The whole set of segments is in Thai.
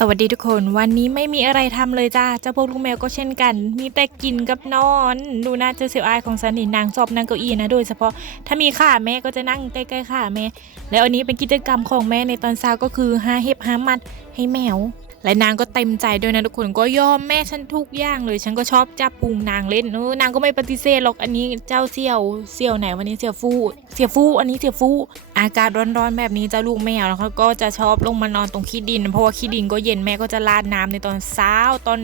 สวัสดีทุกคนวันนี้ไม่มีอะไรทำเลยจ้าเจ้าพวกลูกแมวก็เช่นกัน มีแต่กินกับนอน ดูน่าจะเสียวอายของสันนินางชอบนั่งเก้าอี้นะโดยเฉพาะถ้ามีข่าแม่ก็จะนั่งใกล้ๆข่าแม่แล้วอันนี้เป็นกิจกรรมของแม่ในตอนเช้าก็คือหาเห็บหามัดให้แมว และนางก็เต็มใจด้วยนะทุกคนก็ยอมแม่ฉันทุกอย่างเลย ฉันก็ชอบจับปุงนางเล่นเออนางก็ไม่ปฏิเสธหรอกอันนี้เจ้าเสี่ยวเสี่ยวไหนวันนี้เสี่ยวฟูเสี่ยวฟูอันนี้เสี่ยวฟูอากาศร้อนๆแบบนี้เจ้าลูกแมวนะคะก็จะชอบลงมานอนตรงขี้ดิน เพราะว่าขี้ดินก็เย็นแม่ก็จะราดน้ำในตอนเช้าตอน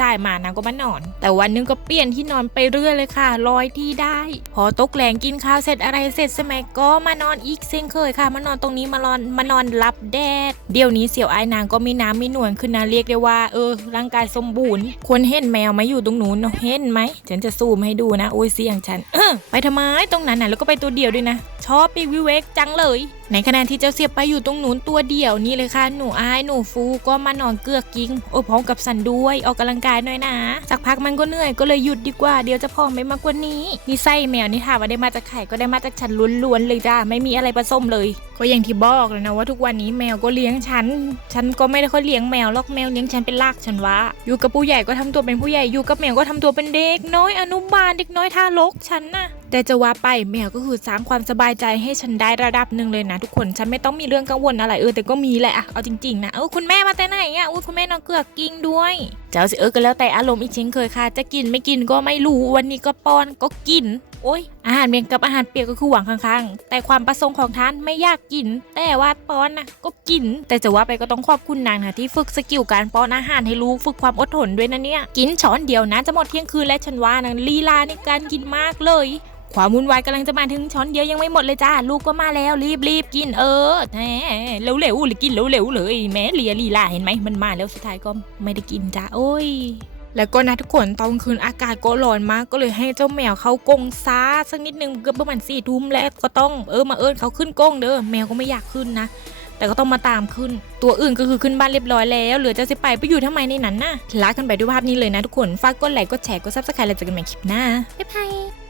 สายๆมานางก็มานอน แต่วันนึงก็เปลี่ยนที่นอนไปเรื่อยเลยค่ะลอยที่ได้ พอตกแรงกินข้าวเสร็จอะไรเสร็จใช่ไหมก็มานอนอีกเช่นเคยค่ะมานอนตรงนี้มานอนมานอนรับแดดเดี๋ยวนี้เสี่ยวไอ้ายนางก็มีน้ำมีหนวลขึ้นนะเรียกได้ว่าเออร่างกายสมบูรณ์ควรเห็นแมวไหมอยู่ตรงนู้นเนอะเห็นไหมฉันจะซูมให้ดูนะโอ้ยเสียงฉันเออไปทำไมตรงนั้นน่ะแล้วก็ไปตัวเดียวด้วยนะ อบปีกวิเวกจังเลย ในขณะที่เจ้าเสียบไปอยู่ตรงหนูนตัวเดียวนี่เลยค่ะ หนูอายหนูฟูก็มานอนเกือกกิ้งโอ้พร้อมกับสันด้วยออกกำลังกายหน่อยนะ สักพักมันก็เหนื่อยก็เลยหยุดดีกว่าเดี๋ยวจะพองไปมากกว่านี้นี่ไส้แมวนี่ถามว่าได้มาจากไข่ก็ได้มาจากฉันล้วนๆเลยจ้าไม่มีอะไรผสมเลย ก็อย่างที่บอกเลยนะว่าทุกวันนี้แมวก็เลี้ยงฉันฉันก็ไม่ได้ค่อยเลี้ยงแมวหรอกแมวเลี้ยงฉันเป็นลากฉันว่าอยู่กับผู้ใหญ่ก็ทำตัวเป็นผู้ใหญ่อยู่กับแมวก็ทำตัวเป็นเด็กน้อยอนุบาลเด็กน้อยทารกฉันน่ะ แต่จะว่าไปแมวก็คือสร้างความสบายใจให้ฉันได้ระดับหนึ่งเลยนะทุกคนฉันไม่ต้องมีเรื่องกังวลอะไรเออแต่ก็มีแหละอะเอาจริงๆนะเออคุณแม่มาแต่ไหนอะอุ้ยคุณแม่นอนเกือกกิ้งด้วยเจ้าสิเออก็แล้วแต่อารมณ์อีกเช่นเคยค่ะ จะกินไม่กินก็ไม่รู้วันนี้ก็ป้อนก็กิน โอ้ยอาหารเมียงกับอาหารเปียกก็คือหวังข้างๆ แต่ความประสงค์ของท่านไม่อยากกิน แต่ว่าป้อนนะก็กิน แต่จะว่าไปก็ต้องขอบคุณนางนะที่ฝึกสกิลการป้อนอาหารให้ลูกฝึกความอดทนด้วยนะเนี่ย กินช้อนเดียวนะจะหมดเที่ยงคืนและฉันว่านะลีลาในการกินมากเลยความวุ่นวายกำลังจะมาถึงช้อนเดียวยังไม่หมดเลยจ้า ลูกก็มาแล้วรีบรีบกินเออแหมเร็วๆเลยกินเร็วๆเลยแม้เลียลีลาเห็นไหมมันมาแล้วสุดท้ายก็ไม่ได้กินจ้าโอ้ย แล้วก็นะทุกคนตอนคืนอากาศก็ร้อนมากก็เลยให้เจ้าแมวเขากรงซาสักนิดนึงเกือบประมาณสี่ทุ่มแล้วก็ต้องเออมาเอิญเขาขึ้นกรงเด้อแมวก็ไม่อยากขึ้นนะแต่ก็ต้องมาตามขึ้น ตัวอื่นก็คือขึ้นบ้านเรียบร้อยแล้ว เหลือจะสิไปไปอยู่ทำไมในนั้นน่ะลากันไปด้วยภาพนี้เลยนะทุกคน ฝากกดไลค์ กดแชร์ กดซับสไครต์แล้วเจอกันใหม่คลิปหน้า บ๊ายบาย